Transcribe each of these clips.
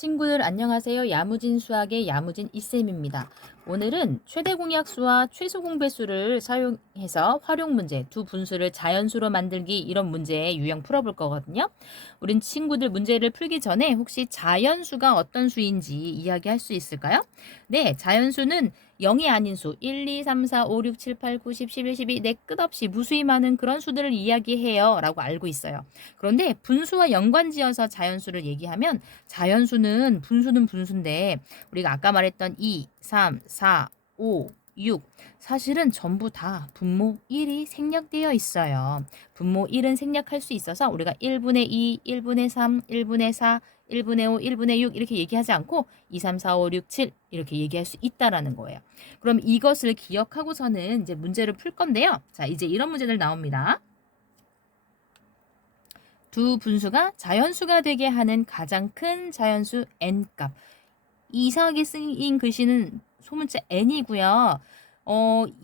친구들 안녕하세요. 야무진 수학의 야무진 이쌤입니다. 오늘은 최대 공약수와 최소 공배수를 사용해서 활용 문제, 두 분수를 자연수로 만들기 이런 문제의 유형 풀어볼 거거든요. 우린 친구들 문제를 풀기 전에 혹시 자연수가 어떤 수인지 이야기할 수 있을까요? 네, 자연수는 0이 아닌 수 1, 2, 3, 4, 5, 6, 7, 8, 9, 10, 11, 12 네, 끝없이 무수히 많은 그런 수들을 이야기해요 라고 알고 있어요. 그런데 분수와 연관지어서 자연수를 얘기하면 자연수는 분수는 분수인데 우리가 아까 말했던 2, 3, 4, 5, 6 사실은 전부 다 분모 1이 생략되어 있어요. 분모 1은 생략할 수 있어서 우리가 1분의 2, 1분의 3, 1분의 4, 1분의 5, 1분의 6 이렇게 얘기하지 않고 2, 3, 4, 5, 6, 7 이렇게 얘기할 수 있다라는 거예요. 그럼 이것을 기억하고서는 이제 문제를 풀 건데요. 자, 이제 이런 문제들 나옵니다. 두 분수가 자연수가 되게 하는 가장 큰 자연수 n값. 이상하게 쓰인 글씨는 소문자 n이고요.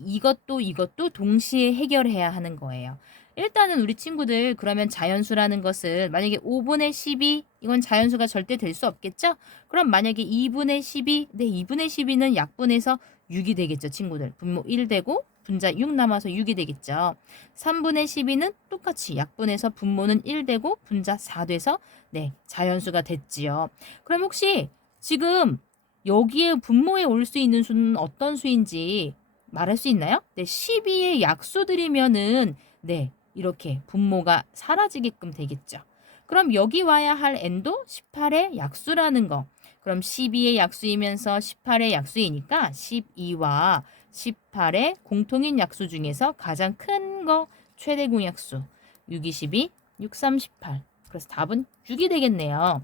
이것도 동시에 해결해야 하는 거예요. 일단은 우리 친구들 그러면 자연수라는 것은 만약에 5분의 12 이건 자연수가 절대 될 수 없겠죠? 그럼 만약에 2분의 12 네 2분의 12는 약분해서 6이 되겠죠 친구들. 분모 1 되고 분자 6 남아서 6이 되겠죠. 3분의 12는 똑같이 약분해서 분모는 1 되고 분자 4 돼서 네 자연수가 됐지요. 그럼 혹시 지금 여기에 분모에 올 수 있는 수는 어떤 수인지 말할 수 있나요? 네, 12의 약수들이면은 네, 이렇게 분모가 사라지게끔 되겠죠. 그럼 여기 와야 할 n도 18의 약수라는 거. 그럼 12의 약수이면서 18의 약수이니까 12와 18의 공통인 약수 중에서 가장 큰 거 최대 공약수 6, 22, 6, 3, 18. 그래서 답은 6이 되겠네요.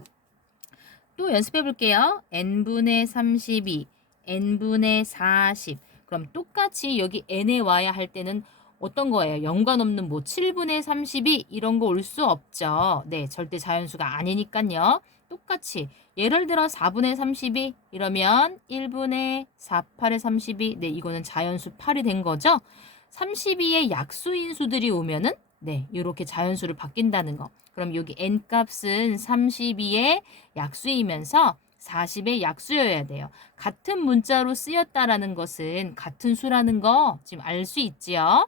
또 연습해 볼게요. n분의 32, n분의 40. 그럼 똑같이 여기 n에 와야 할 때는 어떤 거예요? 연관없는 뭐 7분의 32 이런 거 올 수 없죠. 네, 절대 자연수가 아니니까요. 똑같이 예를 들어 4분의 32 이러면 1분의 4, 8의 32. 네, 이거는 자연수 8이 된 거죠. 32의 약수인 수들이 오면은 네, 이렇게 자연수를 바뀐다는 거. 그럼 여기 n값은 32의 약수이면서 40의 약수여야 돼요. 같은 문자로 쓰였다라는 것은 같은 수라는 거 지금 알 수 있지요?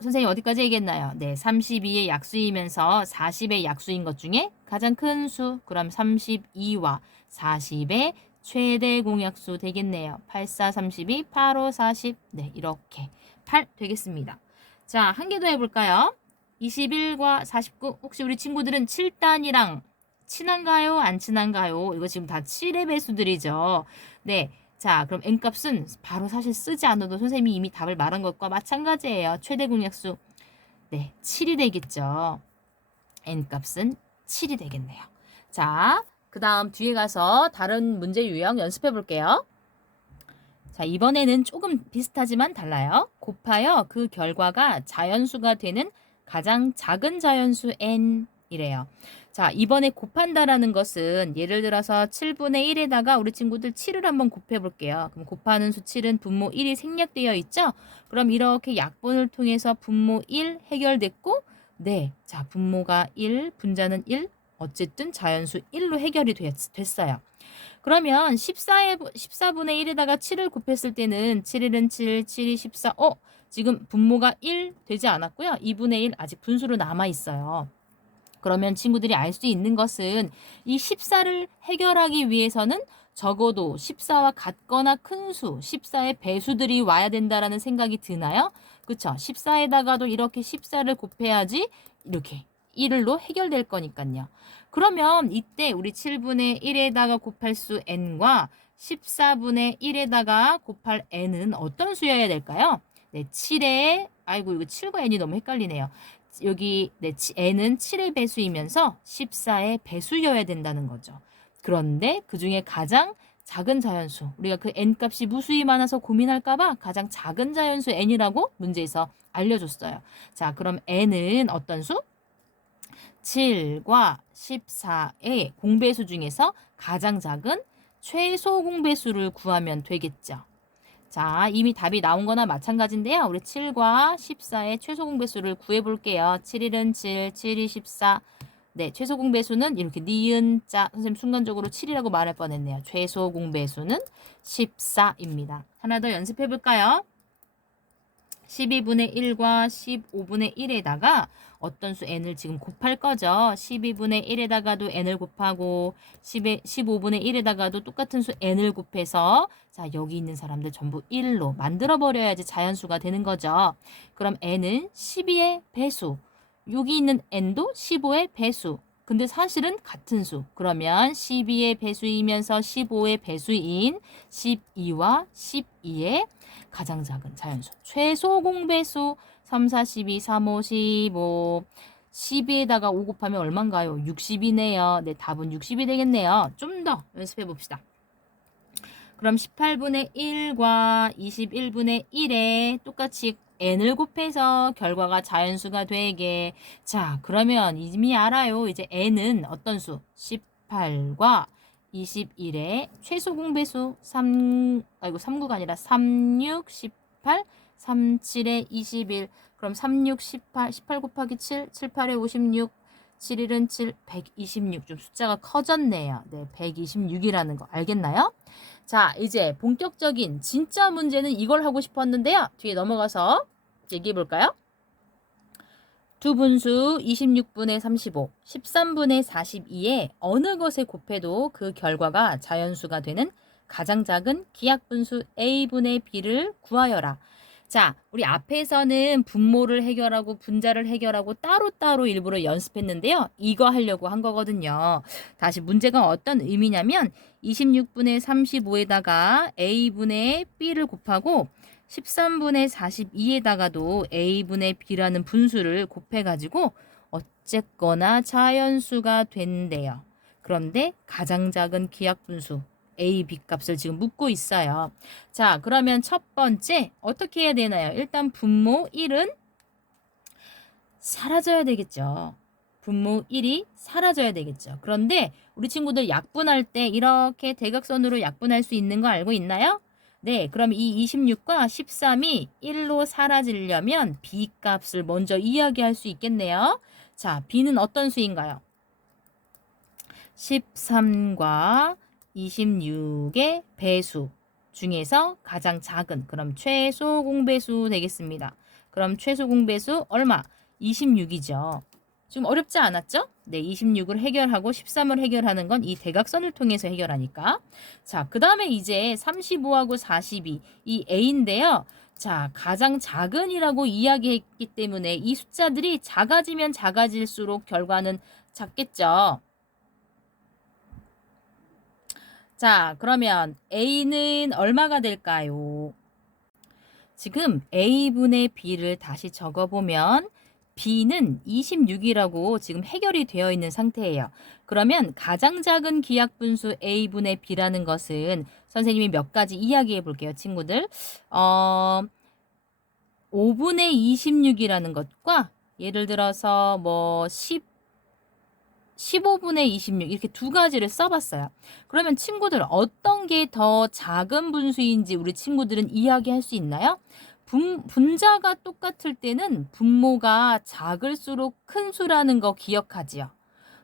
선생님 어디까지 얘기했나요? 네, 32의 약수이면서 40의 약수인 것 중에 가장 큰 수, 그럼 32와 40의 최대 공약수 되겠네요. 8, 4, 32, 8, 5, 40. 네, 이렇게 8 되겠습니다. 자, 한 개 더 해볼까요? 21과 49. 혹시 우리 친구들은 7단이랑 친한가요? 안 친한가요? 이거 지금 다 7의 배수들이죠. 네. 자, 그럼 n값은 바로 사실 쓰지 않아도 선생님이 이미 답을 말한 것과 마찬가지예요. 최대 공약수. 네, 7이 되겠죠. n값은 7이 되겠네요. 자, 그 다음 뒤에 가서 다른 문제 유형 연습해 볼게요. 자, 이번에는 조금 비슷하지만 달라요. 곱하여 그 결과가 자연수가 되는 가장 작은 자연수 n이래요. 자, 이번에 곱한다라는 것은 예를 들어서 7분의 1에다가 우리 친구들 7을 한번 곱해 볼게요. 그럼 곱하는 수 7은 분모 1이 생략되어 있죠? 그럼 이렇게 약분을 통해서 분모 1 해결됐고, 네. 자, 분모가 1, 분자는 1, 어쨌든 자연수 1로 해결이 됐어요. 그러면 14분의 1에다가 7을 곱했을 때는 7일은 7, 7이 14. 지금 분모가 1 되지 않았고요. 2분의 1 아직 분수로 남아 있어요. 그러면 친구들이 알 수 있는 것은 이 14를 해결하기 위해서는 적어도 14와 같거나 큰 수, 14의 배수들이 와야 된다라는 생각이 드나요? 그쵸? 14에다가도 이렇게 14를 곱해야지 이렇게 1로 해결될 거니까요. 그러면 이때 우리 7분의 1에다가 곱할 수 n과 14분의 1에다가 곱할 n은 어떤 수여야 될까요? 네, 7에 아이고 이거 7과 n이 너무 헷갈리네요. 여기 네, n은 7의 배수이면서 14의 배수여야 된다는 거죠. 그런데 그 중에 가장 작은 자연수, 우리가 그 n값이 무수히 많아서 고민할까봐 가장 작은 자연수 n이라고 문제에서 알려줬어요. 자, 그럼 n은 어떤 수? 7과 14의 공배수 중에서 가장 작은 최소 공배수를 구하면 되겠죠. 자, 이미 답이 나온 거나 마찬가지인데요. 우리 7과 14의 최소 공배수를 구해볼게요. 7일은 7, 7이 14. 네, 최소 공배수는 이렇게 니은 자 선생님 순간적으로 7이라고 말할 뻔했네요. 최소 공배수는 14입니다. 하나 더 연습해 볼까요? 12분의 1과 15분의 1에다가 어떤 수 n을 지금 곱할 거죠. 12분의 1에다가도 n을 곱하고 15분의 1에다가도 똑같은 수 n을 곱해서 자 여기 있는 사람들 전부 1로 만들어 버려야지 자연수가 되는 거죠. 그럼 n은 12의 배수, 여기 있는 n도 15의 배수. 근데 사실은 같은 수. 그러면 12의 배수이면서 15의 배수인 12와 12의 가장 작은 자연수. 최소 공배수 3, 4, 12, 3, 5, 15. 12에다가 5 곱하면 얼마인가요? 60이네요. 네, 답은 60이 되겠네요. 좀 더 연습해 봅시다. 그럼 18분의 1과 21분의 1에 똑같이 n을 곱해서 결과가 자연수가 되게. 자, 그러면 이미 알아요. 이제 n은 어떤 수? 18과 21의 최소 공배수 39가 아니라 36, 18, 37에 21. 그럼 36, 18, 18 곱하기 7, 7, 8에 56, 7일은 7, 126. 좀 숫자가 커졌네요. 네, 126이라는 거 알겠나요? 자, 이제 본격적인 진짜 문제는 이걸 하고 싶었는데요. 뒤에 넘어가서 얘기해 볼까요? 두 분수 26분의 35, 13분의 42에 어느 것에 곱해도 그 결과가 자연수가 되는 가장 작은 기하분수 a분의 b를 구하여라. 자, 우리 앞에서는 분모를 해결하고 분자를 해결하고 따로따로 일부러 연습했는데요. 이거 하려고 한 거거든요. 다시 문제가 어떤 의미냐면 26분의 35에다가 a분의 b를 곱하고 13분의 42에다가도 a분의 b라는 분수를 곱해가지고 어쨌거나 자연수가 된대요. 그런데 가장 작은 기하분수 a, b 값을 지금 묻고 있어요. 자, 그러면 첫 번째 어떻게 해야 되나요? 일단 분모 1은 사라져야 되겠죠. 분모 1이 사라져야 되겠죠. 그런데 우리 친구들 약분할 때 이렇게 대각선으로 약분할 수 있는 거 알고 있나요? 네, 그럼 이 26과 13이 1로 사라지려면 b 값을 먼저 이야기할 수 있겠네요. 자, b는 어떤 수인가요? 13과 26의 배수 중에서 가장 작은, 그럼 최소 공배수 되겠습니다. 그럼 최소 공배수 얼마? 26이죠. 지금 어렵지 않았죠? 네, 26을 해결하고 13을 해결하는 건 이 대각선을 통해서 해결하니까. 자, 그 다음에 이제 35하고 42, 이 a인데요. 자, 가장 작은이라고 이야기했기 때문에 이 숫자들이 작아지면 작아질수록 결과는 작겠죠. 자, 그러면 a는 얼마가 될까요? 지금 a분의 b를 다시 적어보면 b는 26이라고 지금 해결이 되어 있는 상태예요. 그러면 가장 작은 기하분수 a분의 b라는 것은 선생님이 몇 가지 이야기해 볼게요, 친구들. 5분의 26이라는 것과 예를 들어서 뭐 15분의 26 이렇게 두 가지를 써봤어요. 그러면 친구들 어떤 게 더 작은 분수인지 우리 친구들은 이야기할 수 있나요? 분자가 똑같을 때는 분모가 작을수록 큰 수라는 거 기억하지요.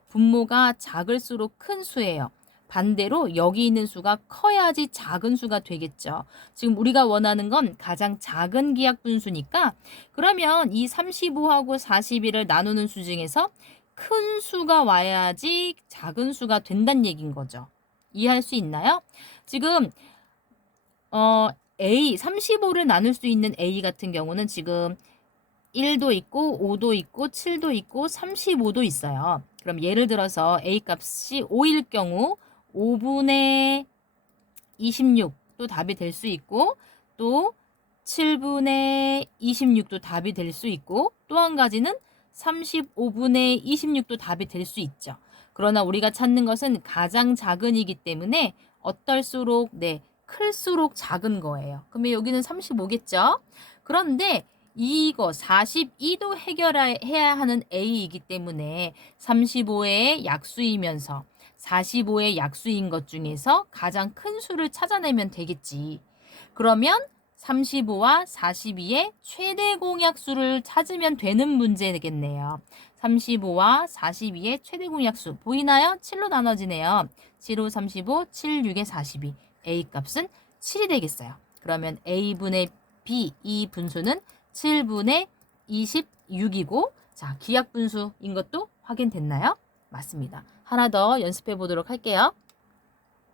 분모가 작을수록 큰 수예요. 반대로 여기 있는 수가 커야지 작은 수가 되겠죠. 지금 우리가 원하는 건 가장 작은 기하분수니까 그러면 이 35하고 41을 나누는 수 중에서 큰 수가 와야지 작은 수가 된다는 얘기인 거죠. 이해할 수 있나요? 지금 A 35를 나눌 수 있는 A 같은 경우는 지금 1도 있고 5도 있고 7도 있고 35도 있어요. 그럼 예를 들어서 A 값이 5일 경우 5분의 26도 답이 될 수 있고 또 7분의 26도 답이 될 수 있고 또 한 가지는 35분의 26도 답이 될 수 있죠. 그러나 우리가 찾는 것은 가장 작은이기 때문에 어떨수록 클수록 작은 거예요. 그러면 여기는 35겠죠? 그런데 이거 42도 해결해야 하는 A이기 때문에 35의 약수이면서 45의 약수인 것 중에서 가장 큰 수를 찾아내면 되겠지. 그러면 35와 42의 최대 공약수를 찾으면 되는 문제 되겠네요. 35와 42의 최대 공약수 보이나요? 7로 나눠지네요. 7, 5, 35, 7, 6에 42. A 값은 7이 되겠어요. 그러면 A분의 B 이 분수는 7분의 26이고 자, 기하분수인 것도 확인됐나요? 맞습니다. 하나 더 연습해 보도록 할게요.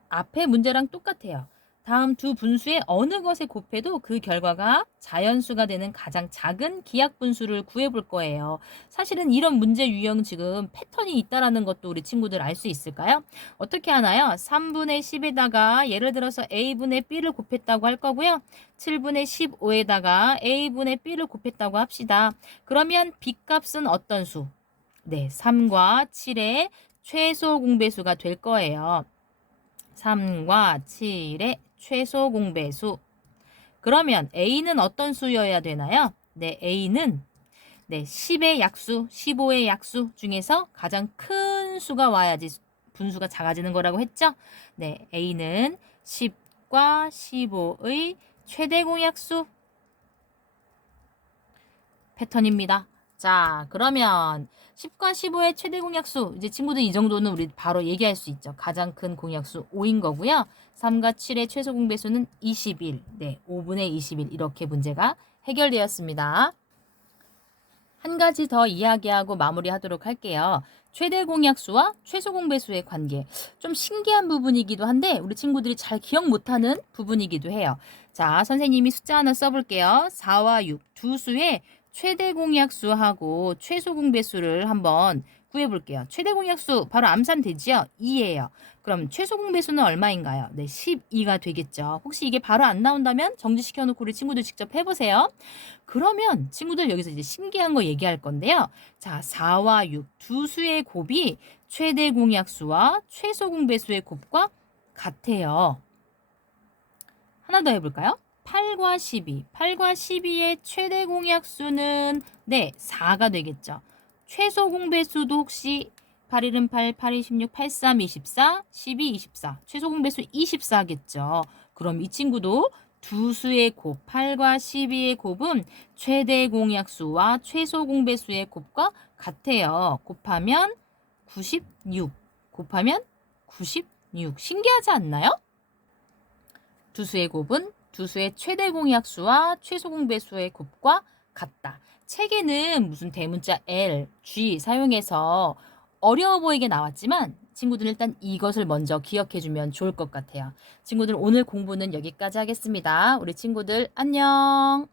앞에 문제랑 똑같아요. 다음 두 분수의 어느 것에 곱해도 그 결과가 자연수가 되는 가장 작은 기하분수를 구해볼 거예요. 사실은 이런 문제 유형 지금 패턴이 있다라는 것도 우리 친구들 알 수 있을까요? 어떻게 하나요? 3분의 10에다가 예를 들어서 A분의 B를 곱했다고 할 거고요. 7분의 15에다가 A분의 B를 곱했다고 합시다. 그러면 B 값은 어떤 수? 네, 3과 7의 최소 공배수가 될 거예요. 3과 7의 최소 공배수. 그러면 A는 어떤 수여야 되나요? 네, A는 10의 약수, 15의 약수 중에서 가장 큰 수가 와야지 분수가 작아지는 거라고 했죠? 네, A는 10과 15의 최대 공약수 패턴입니다. 자, 그러면 10과 15의 최대 공약수. 이제 친구들 이 정도는 우리 바로 얘기할 수 있죠. 가장 큰 공약수 5인 거고요. 3과 7의 최소 공배수는 21. 네, 5분의 21. 이렇게 문제가 해결되었습니다. 한 가지 더 이야기하고 마무리하도록 할게요. 최대 공약수와 최소 공배수의 관계. 좀 신기한 부분이기도 한데 우리 친구들이 잘 기억 못하는 부분이기도 해요. 자, 선생님이 숫자 하나 써볼게요. 4와 6 두 수의 최대 공약수하고 최소 공배수를 한번 구해볼게요. 최대 공약수 바로 암산되지요? 2예요. 그럼 최소 공배수는 얼마인가요? 네, 12가 되겠죠. 혹시 이게 바로 안 나온다면 정지시켜 놓고 우리 친구들 직접 해보세요. 그러면 친구들 여기서 이제 신기한 거 얘기할 건데요. 자, 4와 6 두 수의 곱이 최대 공약수와 최소 공배수의 곱과 같아요. 하나 더 해볼까요? 8과 12. 8과 12의 최대 공약수는 네, 4가 되겠죠. 최소 공배수도 혹시 8, 1은 8, 8, 2, 16, 8, 3, 24, 12, 24. 최소 공배수 24겠죠. 그럼 이 친구도 두 수의 곱, 8과 12의 곱은 최대 공약수와 최소 공배수의 곱과 같아요. 곱하면 96. 곱하면 96. 신기하지 않나요? 두 수의 곱은 두 수의 최대 공약수와 최소 공배수의 곱과 같다. 책에는 무슨 대문자 L, G 사용해서 어려워 보이게 나왔지만 친구들은 일단 이것을 먼저 기억해주면 좋을 것 같아요. 친구들 오늘 공부는 여기까지 하겠습니다. 우리 친구들 안녕.